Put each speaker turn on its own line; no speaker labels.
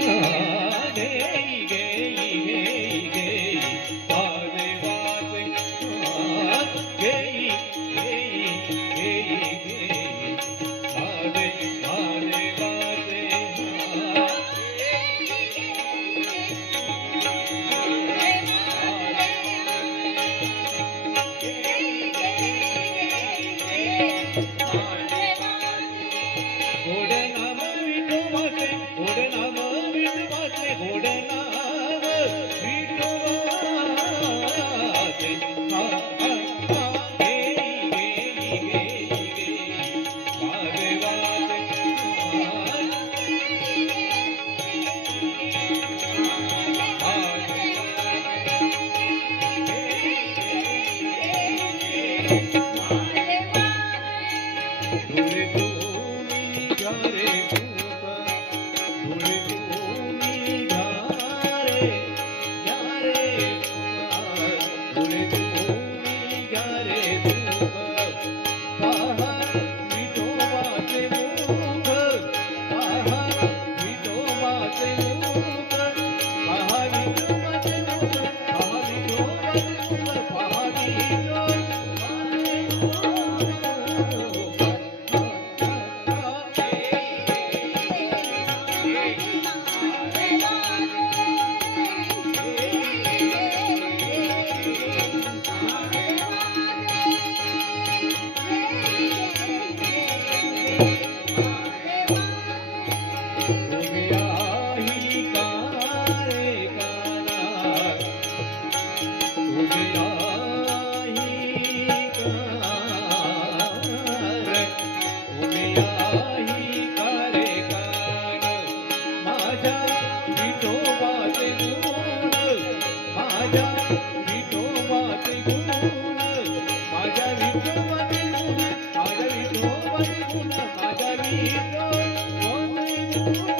गोड तुम्ही Thank you.